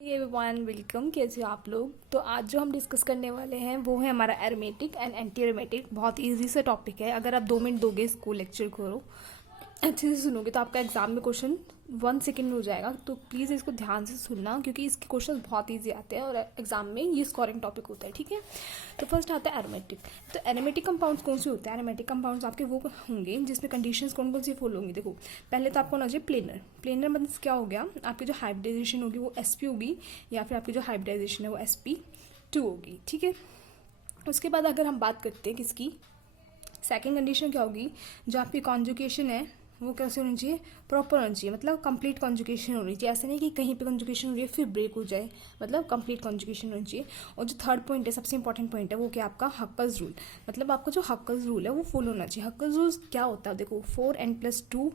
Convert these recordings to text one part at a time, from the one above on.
Everyone welcome. कैसे हो आप लोग? तो आज जो हम डिस्कस करने वाले हैं वो है हमारा एरोमेटिक एंड एंटी एरोमेटिक। बहुत इजी सा टॉपिक है। अगर आप 2 मिनट दोगे इसको लेक्चर को अच्छे से सुनोगे तो आपका एग्जाम में क्वेश्चन 1 सेकेंड में हो जाएगा। तो प्लीज़ इसको ध्यान से सुनना क्योंकि इसके क्वेश्चन बहुत इजी आते हैं और एग्जाम में ये स्कोरिंग टॉपिक होता है। ठीक है, तो फर्स्ट आता है एरोमेटिक। तो एरोमेटिक कंपाउंड्स कौन से होते हैं? एरोमेटिक कंपाउंड्स आपके वो होंगे जिसमें कंडीशंस कौन कौन सी फॉलो होंगी। देखो, पहले तो आपको होना चाहिए प्लेनर। प्लेनर मतलब क्या हो गया? आपकी जो हाइब्रिडाइजेशन होगी वो sp होगी या फिर आपकी जो हाइब्रिडाइजेशन है वो sp2 होगी। ठीक है, उसके बाद अगर हम बात करते हैं किसकी, सेकेंड कंडीशन क्या होगी? जो आपकी कॉन्जुकेशन है वो कैसे होनी चाहिए? प्रॉपर होनी चाहिए, मतलब कंप्लीट कॉन्जुकेशन होनी चाहिए। ऐसा नहीं कि कहीं पे कॉन्जुकेशन हो रही है फिर ब्रेक हो जाए, मतलब कंप्लीट कॉन्जुकेशन होनी चाहिए। और जो थर्ड पॉइंट है, सबसे इंपॉर्टेंट पॉइंट है, वो क्या आपका हक्कल्स रूल, मतलब आपका जो हक्कल्स रूल है वो फॉलो होना चाहिए। हक्कल्स रूल क्या होता है? देखो, 4n+2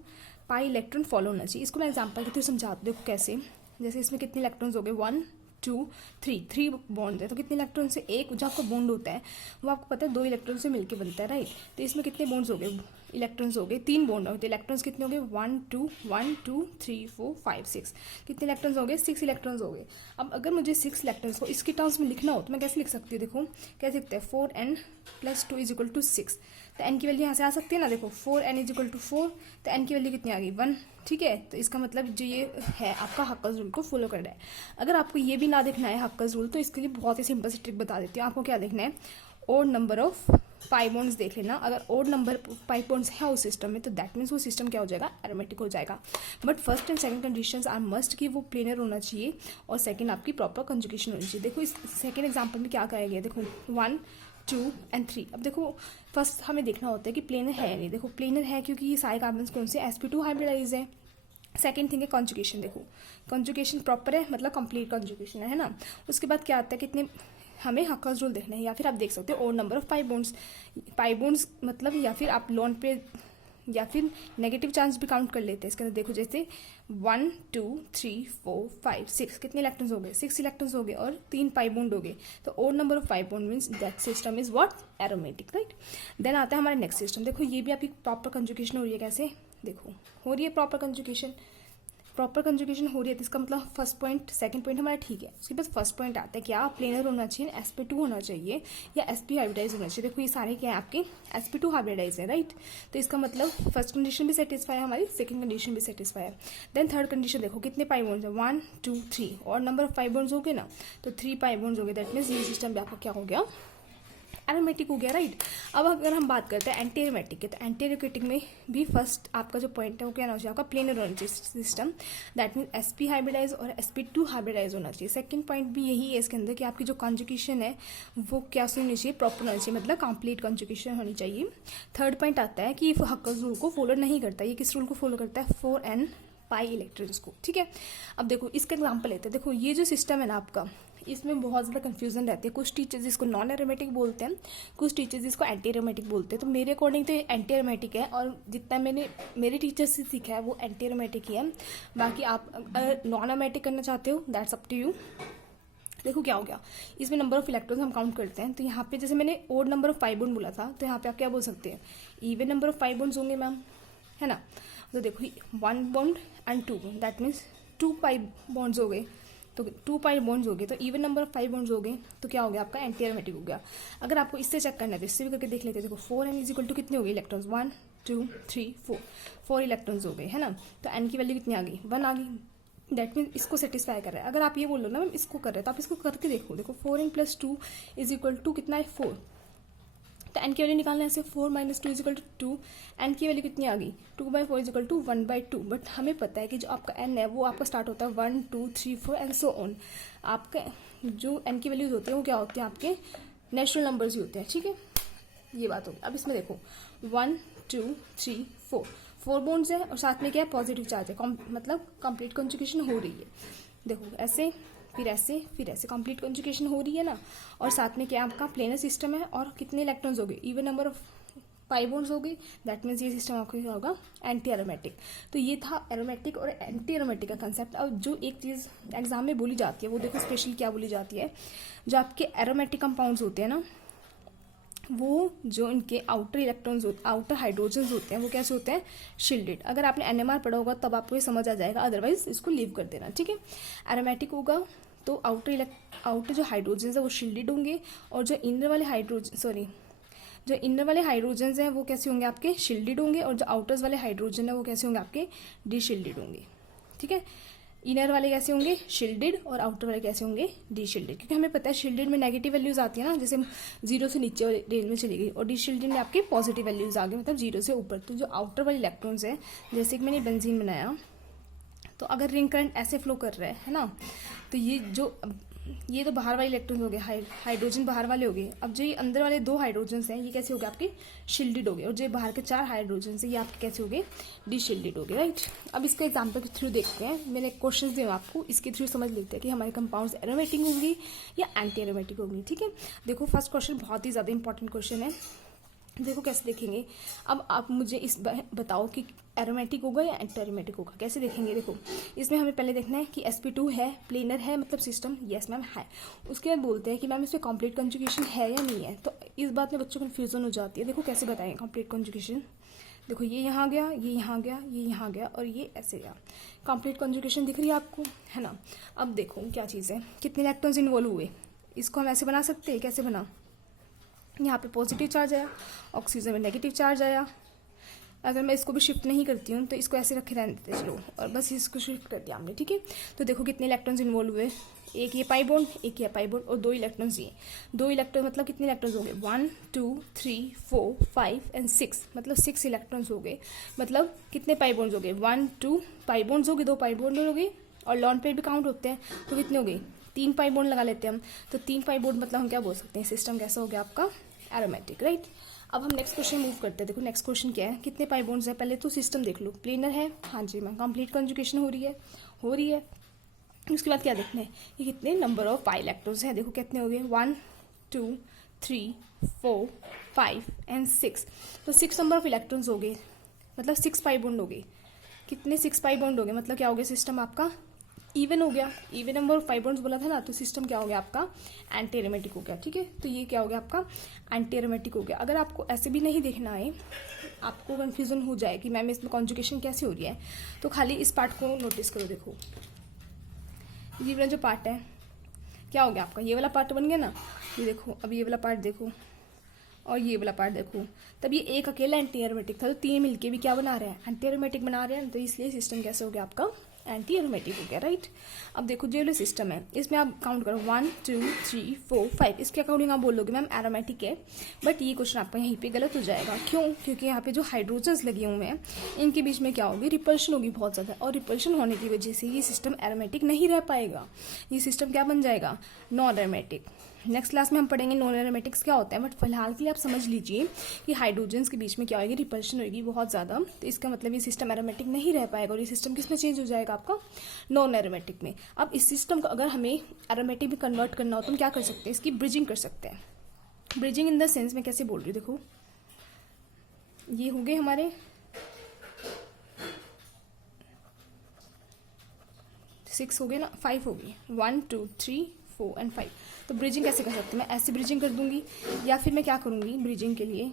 पाई इलेक्ट्रॉन फॉलो होना चाहिए। इसको मैं एग्जाम्पल के थ्रू समझाती हूँ। देखो कैसे, जैसे इसमें कितने इलेक्ट्रॉन्स हो गए? 1 2 3 बॉन्ड है। तो कितने इलेक्ट्रॉन से? एक जो आपका बॉन्ड होता है वो आपको पता है 2 इलेक्ट्रॉन से मिलकर बनता है, राइट। तो इसमें कितने बॉन्ड्स हो गए? इलेक्ट्रॉन्स हो गए 3 बॉन्ड हो गए। तो इलेक्ट्रॉन्स कितने हो गए? 1 2 1 2 3 4 5 6। कितने इलेक्ट्रॉन्स हो गए? 6 इलेक्ट्रॉन्स हो गए। अब अगर मुझे 6 इलेक्ट्रॉन्स को इसके टर्म्स में लिखना हो तो मैं कैसे लिख सकती हूँ? देखो कैसे लिखते हैं, 4n+2 = 6। तो n की वैल्यू यहाँ से आ सकती है ना। देखो 4n = 4, तो n की वैल्यू कितनी आ गई? 1। ठीक है, तो इसका मतलब जो ये है आपका हक्कल्स रूल को फॉलो कर रहा है। अगर आपको ये भी ना देखना है हक्कल्स रूल, तो इसके लिए बहुत ही सिंपल सी ट्रिक बता देती हूँ। आपको क्या देखना है? Odd number of pi bonds देख लेना। अगर ओड नंबर पाई बॉन्ड्स है उस सिस्टम में तो दैट मीन्स वो सिस्टम क्या हो जाएगा? एरोमेटिक हो जाएगा। But first and second conditions are must कि वो प्लेनर होना चाहिए और सेकंड आपकी प्रॉपर कंजुगेशन होनी चाहिए। देखो इस सेकंड एग्जांपल में क्या कहा गया है, देखो 1 2 और 3। अब देखो फर्स्ट हमें देखना होता है कि प्लेनर है नहीं। देखो प्लेनर है क्योंकि ये सारे कार्बन कौन से? sp2 हाइब्रिडाइज है। सेकेंड थिंग है कॉन्जुगेशन। देखो कॉन्जुगेशन प्रॉपर है, मतलब कंप्लीट कॉन्जुगेशन है ना। उसके बाद क्या आता है? कितने हमें हक्कल्स रूल देखना है, या फिर आप देख सकते हो और number of pi bonds. Pi bonds मतलब या फिर आप लोन पे या फिर नेगेटिव चार्ज भी काउंट कर लेते हैं इसके अंदर। देखो जैसे 1 2 3 4 5 6 कितने इलेक्ट्रॉन्स हो गए? 6 इलेक्ट्रॉन्स हो गए और 3 पाई बॉन्ड हो गए। तो और number of pi bond means that system is what? Aromatic, right. Then आता है हमारा नेक्स्ट सिस्टम। देखो ये भी आपकी प्रॉपर कंजुगेशन हो रही है। कैसे? देखो हो रही है प्रॉपर कंजुगेशन। प्रॉपर कंजुगेशन हो रही है तो इसका मतलब फर्स्ट पॉइंट सेकंड पॉइंट हमारा ठीक है। उसके बाद फर्स्ट पॉइंट आता है क्या? प्लेनर होना चाहिए, sp2 होना चाहिए या sp हाइब्रिडाइज होना चाहिए। देखो ये सारे क्या है आपके? sp2 हाइब्रिडाइज है, राइट। तो इसका मतलब फर्स्ट कंडीशन भी सेटिस्फाई है हमारी, सेकंड कंडीशन भी सेटिस्फाई है। देन थर्ड कंडीशन देखो कितने पाई बॉन्ड्स है? 1 2 3 और नंबर ऑफ पाई बॉन्ड्स हो गए ना, तो 3 पाई बॉन्ड्स हो गए। दैट मीन्स ये सिस्टम भी आपका क्या हो गया? एरोमेटिक हो गया, राइट। अब अगर हम बात करते हैं एंटी एरोमेटिक के, तो एंटी एरोमेटिक में भी फर्स्ट आपका जो पॉइंट है वो क्या होना चाहिए? आपका प्लेनर होना चाहिए system. That mean sp hybridise और sp2 हाइब्रिडाइज होना चाहिए। सेकंड पॉइंट भी यही है इसके अंदर कि आपकी जो कॉन्जुगेशन है वो क्या होनी चाहिए? प्रॉपर होनी चाहिए, मतलब कंप्लीट कॉन्जुगेशन होनी चाहिए। थर्ड पॉइंट आता है कि ये हक्कल्स रूल को फॉलो नहीं करता। ये किस रूल को फॉलो करता है? 4n पाई इलेक्ट्रॉन्स को। ठीक है, अब देखो इसका एग्जाम्पल लेते हैं। देखो ये जो सिस्टम है ना आपका, इसमें बहुत ज़्यादा कंफ्यूजन रहती है। कुछ टीचर्स इसको नॉन एरोमेटिक बोलते हैं, कुछ टीचर्स इसको एंटी एरोमेटिक बोलते हैं। तो मेरे अकॉर्डिंग तो ये एंटी एरोमेटिक है और जितना मैंने मेरे टीचर्स से सीखा है वो एंटी एरोमेटिक ही है। बाकी आप अगर नॉन एरोमेटिक करना चाहते हो दैट्स अप टू यू। देखो क्या हो गया, इसमें नंबर ऑफ इलेक्ट्रॉन्स हम काउंट करते हैं। तो यहाँ पे जैसे मैंने odd number of pi bond बोला था, तो यहाँ पे आप क्या बोल सकते हैं? Even number of pi bonds होंगे मैम, है ना। तो देखो 1 bond and 2 bond, that means 2 pi bonds हो गए। तो 2 पाई बॉन्ड्स हो गए तो इवन नंबर ऑफ 5 बॉन्ड्स हो गए। तो क्या हो गया आपका? एंटी एरोमेटिक हो गया। अगर आपको इससे चेक करना है तो इससे भी करके देख लेते हैं। देखो 4n = कितने हो गए इलेक्ट्रॉन्स? 1 2 3 4 इलेक्ट्रॉन्स हो गए, है ना। तो n की वैल्यू कितनी आ गई? 1 आ गई। दैट मीन इसको सेटिस्फाई कर रहा है। अगर आप ये बोलो ना मैम इसको कर रहे हैं तो आप इसको करके देखो। देखो 4n+2 = कितना है? 4। तो n की वैल्यू निकालना है ऐसे 4 - 2 = 2। n की वैल्यू कितनी आ गई? 2/4 = 1/2। बट हमें पता है कि जो आपका n है वो आपका स्टार्ट होता है 1 2 3 4 एंड सो ऑन। आपका जो n की वैल्यूज होती है वो क्या होती है? आपके नेचुरल नंबर्स ही होते हैं। ठीक है, ये बात होगी। अब इसमें देखो 1 2 3 4 बॉन्ड्स है और साथ में क्या है? पॉजिटिव चार्ज है। मतलब कंप्लीट कॉन्जुगेशन हो रही है। देखो ऐसे फिर ऐसे फिर ऐसे कंप्लीट कॉन्जुगेशन हो रही है ना। और साथ में क्या आपका प्लेनर सिस्टम है और कितने इलेक्ट्रॉन्स हो गए? Even number of pi bonds हो गई। दैट मीन्स ये सिस्टम आपका क्या होगा? Anti aromatic. तो ये था एरोमेटिक और एंटी एरोमेटिक का कंसेप्ट। अब जो एक चीज़ एग्जाम में बोली जाती है वो देखो स्पेशली क्या बोली जाती है, जो आपके एरोमेटिक कंपाउंड्स होते हैं ना, वो जो इनके आउटर इलेक्ट्रॉन्स आउटर हाइड्रोजन्स होते हैं वो कैसे होते हैं? शील्डेड। अगर आपने NMR पढ़ा होगा तब आपको ये समझ आ जाएगा, अदरवाइज इसको लीव कर देना। ठीक है, एरोमेटिक होगा तो आउटर जो हाइड्रोजन है वो शील्डेड होंगे, और जो इनर वाले हाइड्रोजन हैं वो कैसे होंगे आपके शील्डेड होंगे, और जो आउटर्स वाले हाइड्रोजन है वो कैसे होंगे आपके डीशील्डेड होंगे। ठीक है, इनर वाले कैसे होंगे शील्डेड, और आउटर वाले कैसे होंगे डीशील्डेड, क्योंकि हमें पता है शील्डेड में नेगेटिव वैल्यूज आती है ना, जैसे 0 से नीचे वाले रेंज में चली गई, और डीशील्डेड में आपके पॉजिटिव वैल्यूज आ गए, मतलब 0 से ऊपर। तो जो आउटर वाले इलेक्ट्रॉन्स है, जैसे कि मैंने बेंजीन बनाया, तो अगर रिंग करंट ऐसे फ्लो कर रहा है ना, तो ये तो बाहर वाले इलेक्ट्रॉन्स हो गए, हाइड्रोजन बाहर वाले हो गए। अब जो ये अंदर वाले 2 हाइड्रोजन हैं ये कैसे हो गए आपके शील्डेड हो गए, और जो बाहर के 4 हाइड्रोजन हैं ये आपके कैसे हो गए डीशील्डेड हो गए, राइट। अब इसका एग्जांपल के थ्रू देखते हैं, मैंने क्वेश्चन दिए आपको, इसके थ्रू समझ लेते हैं कि हमारे कंपाउंड्स एरोमेटिक होंगी या एंटी एरोमेटिक होंगी। ठीक है, देखो फर्स्ट क्वेश्चन बहुत ही ज़्यादा इंपॉर्टेंट क्वेश्चन है। देखो कैसे देखेंगे, अब आप मुझे इस बताओ कि एरोमेटिक होगा या एंटी एरोमेटिक होगा, कैसे देखेंगे। देखो इसमें हमें पहले देखना है कि sp2 है, प्लेनर है, मतलब सिस्टम, यस मैम है। उसके बाद बोलते हैं कि मैम इसमें कंप्लीट कंजुगेशन है या नहीं है, तो इस बात में बच्चों को कन्फ्यूजन हो जाती है। देखो कैसे बताएंगे कंप्लीट कंजुगेशन, देखो ये यहाँ गया, ये यहाँ गया, ये यहाँ गया, और ये ऐसे गया, कंप्लीट कंजुगेशन दिख रही है आपको, है ना। अब देखो क्या चीज़ है, कितने इलेक्ट्रॉन्स इन्वॉल्व हुए, इसको हम ऐसे बना सकते हैं, कैसे बना, यहाँ पे पॉजिटिव चार्ज आया, ऑक्सीजन में नेगेटिव चार्ज आया। अगर मैं इसको भी शिफ्ट नहीं करती हूँ तो इसको ऐसे रखे रहने देते चलो, और बस इसको शिफ्ट कर दिया हमने। ठीक है, तो देखो कितने इलेक्ट्रॉन्स इन्वॉल्व हुए, एक ये पाई बॉन्ड, एक ये पाई बॉन्ड, और 2 इलेक्ट्रॉन्स ये 2 इलेक्ट्रॉन, मतलब कितने इलेक्ट्रॉन्स हो गए 1 2 3 4 5 एंड 6, मतलब 6 इलेक्ट्रॉन्स हो गए। मतलब कितने पाई बॉन्ड्स हो गए 1 2 पाई बॉन्ड्स हो गए, 2 पाई बॉन्ड हो गए, और लॉन पेयर भी काउंट होते हैं, तो कितने हो गए 3 पाई बॉन्ड लगा लेते हैं हम, तो 3 पाई बॉन्ड मतलब हम क्या बोल सकते हैं, सिस्टम कैसा हो गया आपका एरोमेटिक, राइट। अब हम नेक्स्ट क्वेश्चन मूव करते हैं। देखो नेक्स्ट क्वेश्चन क्या है, कितने पाई बॉन्ड्स हैं, पहले तो सिस्टम देख लो, प्लेनर है, हाँ जी मैम, कंप्लीट कंजुगेशन हो रही है। उसके बाद क्या देखना है, ये कितने नंबर ऑफ पाई इलेक्ट्रॉन्स हैं, देखो कितने हो गए 1 2 3 4 5 एंड 6, तो 6 नंबर ऑफ इलेक्ट्रॉन्स हो गए, मतलब 6 पाई बॉन्ड हो गए। कितने 6 पाई बॉन्ड हो गए, मतलब क्या हो गया, सिस्टम आपका इवन हो गया, even number of pi bonds बोला था ना, तो सिस्टम क्या हो गया आपका एंटी एरोमेटिक हो गया। ठीक है, तो ये क्या हो गया आपका एंटी एरोमेटिक हो गया। अगर आपको ऐसे भी नहीं देखना है, आपको कंफ्यूजन हो जाए कि मैम इसमें कॉन्जुगेशन कैसे हो रही है, तो खाली इस पार्ट को नोटिस करो। देखो ये वाला जो पार्ट है क्या हो गया आपका, ये वाला पार्ट बन गया ना, ये देखो, अब ये वाला पार्ट देखो और ये वाला पार्ट देखो, तब ये एक अकेला एंटी एरोमेटिक था, तो 3 मिलके भी क्या बना रहे हैं, एंटी एरोमेटिक बना रहे हैं, तो इसलिए सिस्टम कैसे हो गया आपका एंटी एरोमेटिक हो गया, राइट। अब देखो जो ये सिस्टम है, इसमें आप काउंट करो 1 2 3 4 5, इसके अकॉर्डिंग आप बोलोगे मैम एरोमेटिक है, बट ये क्वेश्चन आपका यहीं पे गलत हो जाएगा। क्यों, क्योंकि यहाँ पे जो हाइड्रोजन्स लगे हुए हैं इनके बीच में क्या होगी, रिपल्शन होगी बहुत ज़्यादा, और रिपल्शन होने की वजह से ये सिस्टम एरोमेटिक नहीं रह पाएगा, ये सिस्टम क्या बन जाएगा, नॉन एरोमेटिक। नेक्स्ट क्लास में हम पढ़ेंगे नॉन एरोमेटिक्स क्या होता है, बट फिलहाल के लिए आप समझ लीजिए कि हाइड्रोजन्स के बीच में क्या होगी, रिपल्शन होगी बहुत ज़्यादा, तो इसका मतलब ये सिस्टम एरोमेटिक नहीं रह पाएगा, और ये सिस्टम किस में चेंज हो जाएगा आपका नॉन एरोमेटिक में। अब इस सिस्टम को अगर हमें एरोमेटिक में कन्वर्ट करना हो तो हम क्या कर सकते हैं, इसकी ब्रिजिंग कर सकते हैं। ब्रिजिंग इन द सेंस मैं कैसे बोल रही हूँ, देखो ये हो गए हमारे 6 हो गए ना, 5 हो गई, 1 2 3 4 एंड 5, तो ब्रिजिंग कैसे कर सकते हैं, मैं ऐसे ब्रिजिंग कर दूंगी, या फिर मैं क्या करूंगी ब्रिजिंग के लिए,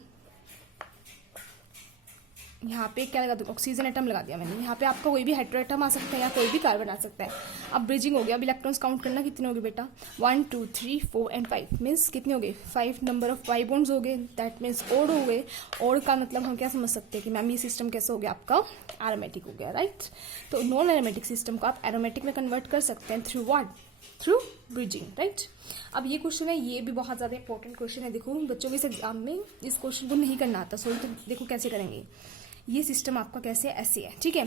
यहाँ पे क्या लगा दूँ, ऑक्सीजन एटम लगा दिया मैंने, यहाँ पे आपका कोई भी हेटेरो एटम आ सकता है या कोई भी कार्बन आ सकता है। अब ब्रिजिंग हो गया, अब इलेक्ट्रॉन्स काउंट करना कितने हो गए बेटा, 1 2 3 4 एंड 5, मीन्स कितने हो गए 5 नंबर ऑफ पाई बॉन्ड्स हो गए, दैट मीन्स ओड हो गए। ओड का मतलब हम क्या समझ सकते हैं कि मैम ये सिस्टम कैसा हो गया आपका एरोमेटिक हो गया, राइट। तो नॉन एरोमेटिक सिस्टम को आप एरोमेटिक में कन्वर्ट कर सकते हैं through what, through bridging, right. अब ये क्वेश्चन है, ये भी बहुत ज़्यादा इंपॉर्टेंट क्वेश्चन है। देखो बच्चों के इस एग्जाम में इस क्वेश्चन को नहीं करना आता, सॉरी, तो देखो कैसे करेंगे, ये सिस्टम आपका कैसे ऐसे है, ठीक है,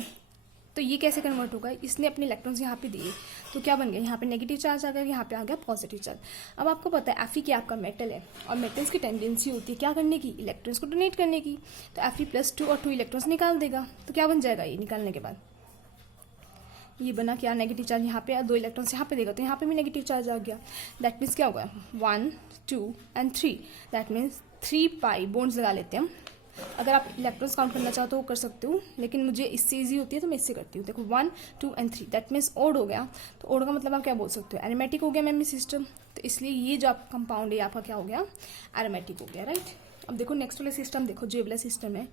तो ये कैसे कन्वर्ट होगा, इसने अपने इलेक्ट्रॉन्स यहाँ पे दिए, तो क्या बन गया, यहाँ पे नेगेटिव चार्ज आ गया, यहाँ पे आ गया पॉजिटिव चार्ज। अब आपको पता है Fe क्या आपका मेटल है, और मेटल्स की टेंडेंसी होती है क्या करने की, इलेक्ट्रॉन्स को डोनेट करने की, तो Fe+2 और 2 इलेक्ट्रॉन्स निकाल देगा, तो क्या बन जाएगा, ये निकालने के बाद ये बना क्या, नेगेटिव चार्ज यहाँ पे, 2 इलेक्ट्रॉन्स यहाँ पे देगा, तो यहाँ पे भी नेगेटिव चार्ज आ गया, दैट मीन्स क्या होगा 1 2 and 3, that means 3 pi bonds लगा लेते हैं हम। अगर आप इलेक्ट्रॉन्स काउंट करना चाहो तो वो कर सकते हो, लेकिन मुझे इससे ईजी होती है तो मैं इससे करती हूँ। देखो 1 2 एंड 3, दैट मीन्स ओड हो गया, तो ओड का मतलब आप क्या बोल सकते हो, एरोमेटिक हो गया मैम सिस्टम, तो इसलिए ये जो आप कंपाउंड है आपका क्या हो गया, एरोमेटिक हो गया, राइट। अब देखो नेक्स्ट वाला सिस्टम, देखो जो वाला सिस्टम है,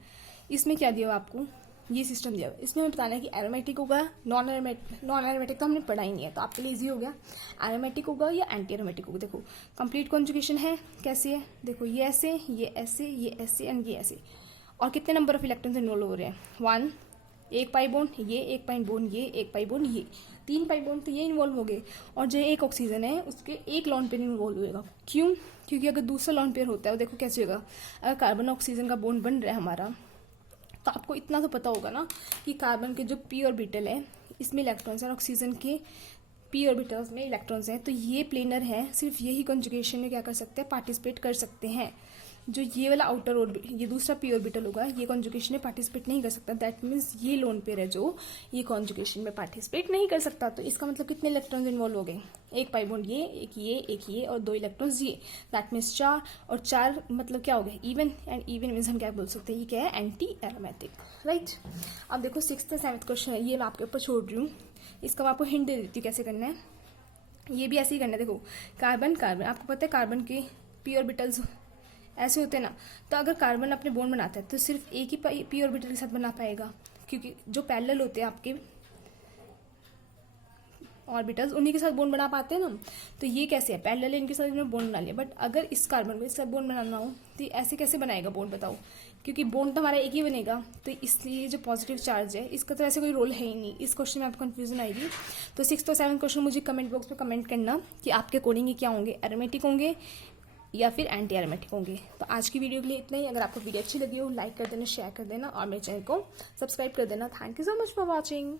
इसमें क्या दिया हुआ आपको ये सिस्टम दिया हुआ है। इसमें हमें बताना है कि एरोमेटिक होगा, नॉन एरोमेटिक तो हमने पढ़ा ही नहीं है, तो आपके लिए ईजी हो गया। एरोमेटिक होगा या एंटी एरोमेटिक होगा। देखो कंप्लीट कॉन्जुगेशन है, कैसे है, देखो ये ऐसे, ये ऐसे, ये ऐसे एंड ये ऐसे। और कितने नंबर ऑफ इलेक्ट्रॉन्स इन्वॉल्व हो रहे हैं, 1, एक पाई बॉन्ड, ये एक पाई बॉन्ड, ये एक पाई बॉन्ड, ये 3 पाई बॉन्ड, तो ये इन्वॉल्व हो गए। और जो एक ऑक्सीजन है उसके एक लॉन पेयर इन्वॉल्व होगा। क्यों? क्योंकि अगर दूसरा लॉन पेयर होता है, वो देखो कैसे होगा, अगर कार्बन ऑक्सीजन का बॉन्ड बन रहा है हमारा, तो आपको इतना तो पता होगा ना कि कार्बन के जो पी ऑर्बिटल है इसमें इलेक्ट्रॉन्स हैं और ऑक्सीजन के पी ऑर्बिटल्स में इलेक्ट्रॉन्स हैं, तो ये प्लेनर है, सिर्फ यही कॉन्जुगेशन में क्या कर सकते हैं, पार्टिसिपेट कर सकते हैं। जो ये वाला आउटर ऑर्बिटल, ये दूसरा पी ऑर्बिटल होगा, ये कॉन्जुगेशन में पार्टिसिपेट नहीं कर सकता। दैट मीन्स ये लोन पेयर है जो ये कॉन्जुगेशन में पार्टिसिपेट नहीं कर सकता। तो इसका मतलब कितने इलेक्ट्रॉन्स इन्वॉल्व हो गए, एक पाई बॉन्ड ये, एक ये और 2 इलेक्ट्रॉन्स ये। दैट मीन्स 4 और 4 मतलब क्या हो गया, इवन। एंड इवन मीन्स हम क्या बोल सकते हैं, ये क्या है, एंटी एरोमेटिक, राइट। अब देखो 6th और 7th क्वेश्चन है, ये मैं आपके ऊपर छोड़ रही हूँ, इसका मैं आपको हिंट दे देती हूँ कैसे करना है। ये भी ऐसे ही करना है। देखो कार्बन कार्बन, आपको पता है कार्बन के पी ऑर्बिटल्स ऐसे होते हैं ना, तो अगर कार्बन अपने बॉन्ड बनाता है तो सिर्फ एक ही पी ऑर्बिटल के साथ बना पाएगा, क्योंकि जो पैरेलल होते हैं आपके ऑर्बिटल्स उन्हीं के साथ बॉन्ड बना पाते हैं ना। तो ये कैसे है, पैरेलल इनके साथ इन्होंने बॉन्ड बना लिया, बट अगर इस कार्बन को इसके साथ बॉन्ड बनाना हो तो ऐसे कैसे बनाएगा बॉन्ड, बताओ। क्योंकि बॉन्ड तो हमारा एक ही बनेगा, तो इसलिए जो पॉजिटिव चार्ज है इसका तो ऐसे कोई रोल है ही नहीं। इस क्वेश्चन में आपको कंफ्यूजन आएगी। तो 6th और 7th क्वेश्चन मुझे कमेंट बॉक्स में कमेंट करना कि आपके अकॉर्डिंग ये क्या होंगे, एरोमेटिक होंगे या फिर एंटी एरोमेटिक होंगे। तो आज की वीडियो के लिए इतना ही। अगर आपको वीडियो अच्छी लगी हो लाइक कर देना, शेयर कर देना और मेरे चैनल को सब्सक्राइब कर देना। Thank you so much for watching.